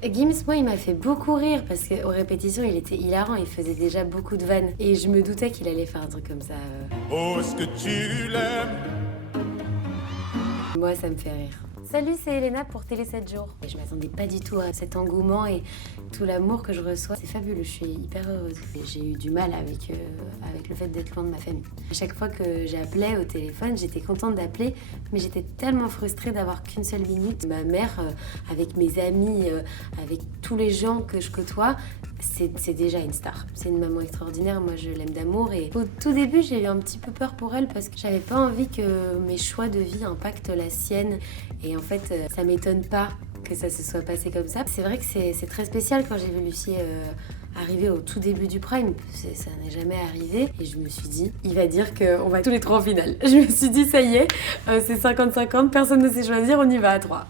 Gims, moi, il m'a fait beaucoup rire parce qu'aux répétitions, il était hilarant, il faisait déjà beaucoup de vannes. Et je me doutais qu'il allait faire un truc comme ça. Oh, est-ce que tu l'aimes? Moi, ça me fait rire. Salut, c'est Elena pour Télé 7 jours. Et je m'attendais pas du tout à cet engouement et tout l'amour que je reçois. C'est fabuleux, je suis hyper heureuse. Et j'ai eu du mal avec le fait d'être loin de ma famille. À chaque fois que j'appelais au téléphone, j'étais contente d'appeler, mais j'étais tellement frustrée d'avoir qu'une seule minute. Ma mère, avec mes amis, avec tous les gens que je côtoie, c'est déjà une star. C'est une maman extraordinaire, moi je l'aime d'amour. Et au tout début, j'ai eu un petit peu peur pour elle parce que j'avais pas envie que mes choix de vie impactent la sienne. Et en fait, ça m'étonne pas que ça se soit passé comme ça. C'est vrai que c'est très spécial quand j'ai vu Lucie arriver au tout début du Prime. Ça n'est jamais arrivé. Et je me suis dit, il va dire qu'on va tous les trois en finale. Je me suis dit, ça y est, c'est 50-50, personne ne sait choisir, on y va à trois.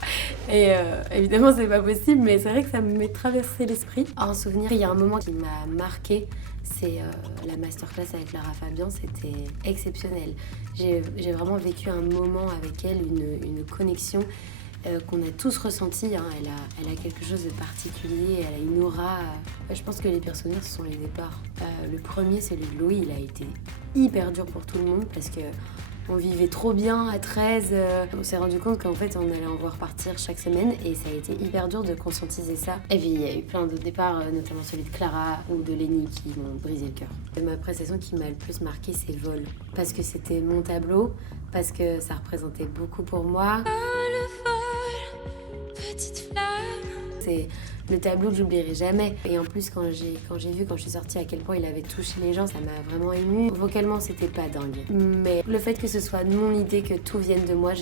Et évidemment, c'est pas possible, mais c'est vrai que ça m'est traversé l'esprit. En souvenir, il y a un moment qui m'a marqué. C'est la masterclass avec Lara Fabian, c'était exceptionnel. J'ai vraiment vécu un moment avec elle, une connexion qu'on a tous ressenti. Hein. Elle a quelque chose de particulier, elle a une aura. Je pense que les pires souvenirs, ce sont les départs. Le premier, celui de Louis, il a été hyper dur pour tout le monde parce que on vivait trop bien à 13. On s'est rendu compte qu'en fait, on allait en voir partir chaque semaine et ça a été hyper dur de conscientiser ça. Et puis, il y a eu plein d'autres départs, notamment celui de Clara ou de Lenny qui m'ont brisé le cœur. Ma prestation qui m'a le plus marqué, c'est le vol. Parce que c'était mon tableau, parce que ça représentait beaucoup pour moi. C'est le tableau que j'oublierai jamais. Et en plus, quand je suis sortie à quel point il avait touché les gens, ça m'a vraiment émue. Vocalement, c'était pas dingue. Mais le fait que ce soit mon idée, que tout vienne de moi,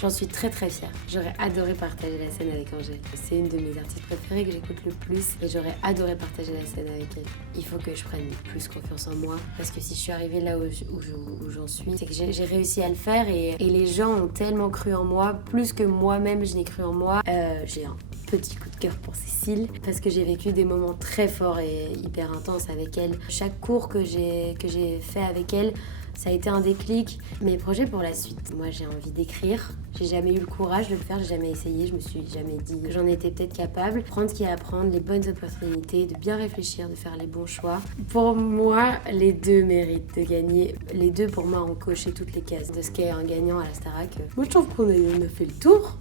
j'en suis très très fière. J'aurais adoré partager la scène avec Angèle. C'est une de mes artistes préférées que j'écoute le plus et j'aurais adoré partager la scène avec elle. Il faut que je prenne plus confiance en moi parce que si je suis arrivée là où j'en suis, c'est que j'ai réussi à le faire et les gens ont tellement cru en moi, plus que moi-même je n'ai cru en moi. J'ai un petit coup de cœur pour Cécile parce que j'ai vécu des moments très forts et hyper intenses avec elle. Chaque cours que j'ai fait avec elle, ça a été un déclic. Mes projets pour la suite, moi j'ai envie d'écrire. J'ai jamais eu le courage de le faire, j'ai jamais essayé, je me suis jamais dit j'en étais peut-être capable. Prendre ce qu'il y a à prendre, les bonnes opportunités, de bien réfléchir, de faire les bons choix. Pour moi, les deux méritent de gagner. Les deux pour moi ont coché toutes les cases de ce qu'est un gagnant à la Starac. Moi je trouve qu'on a fait le tour.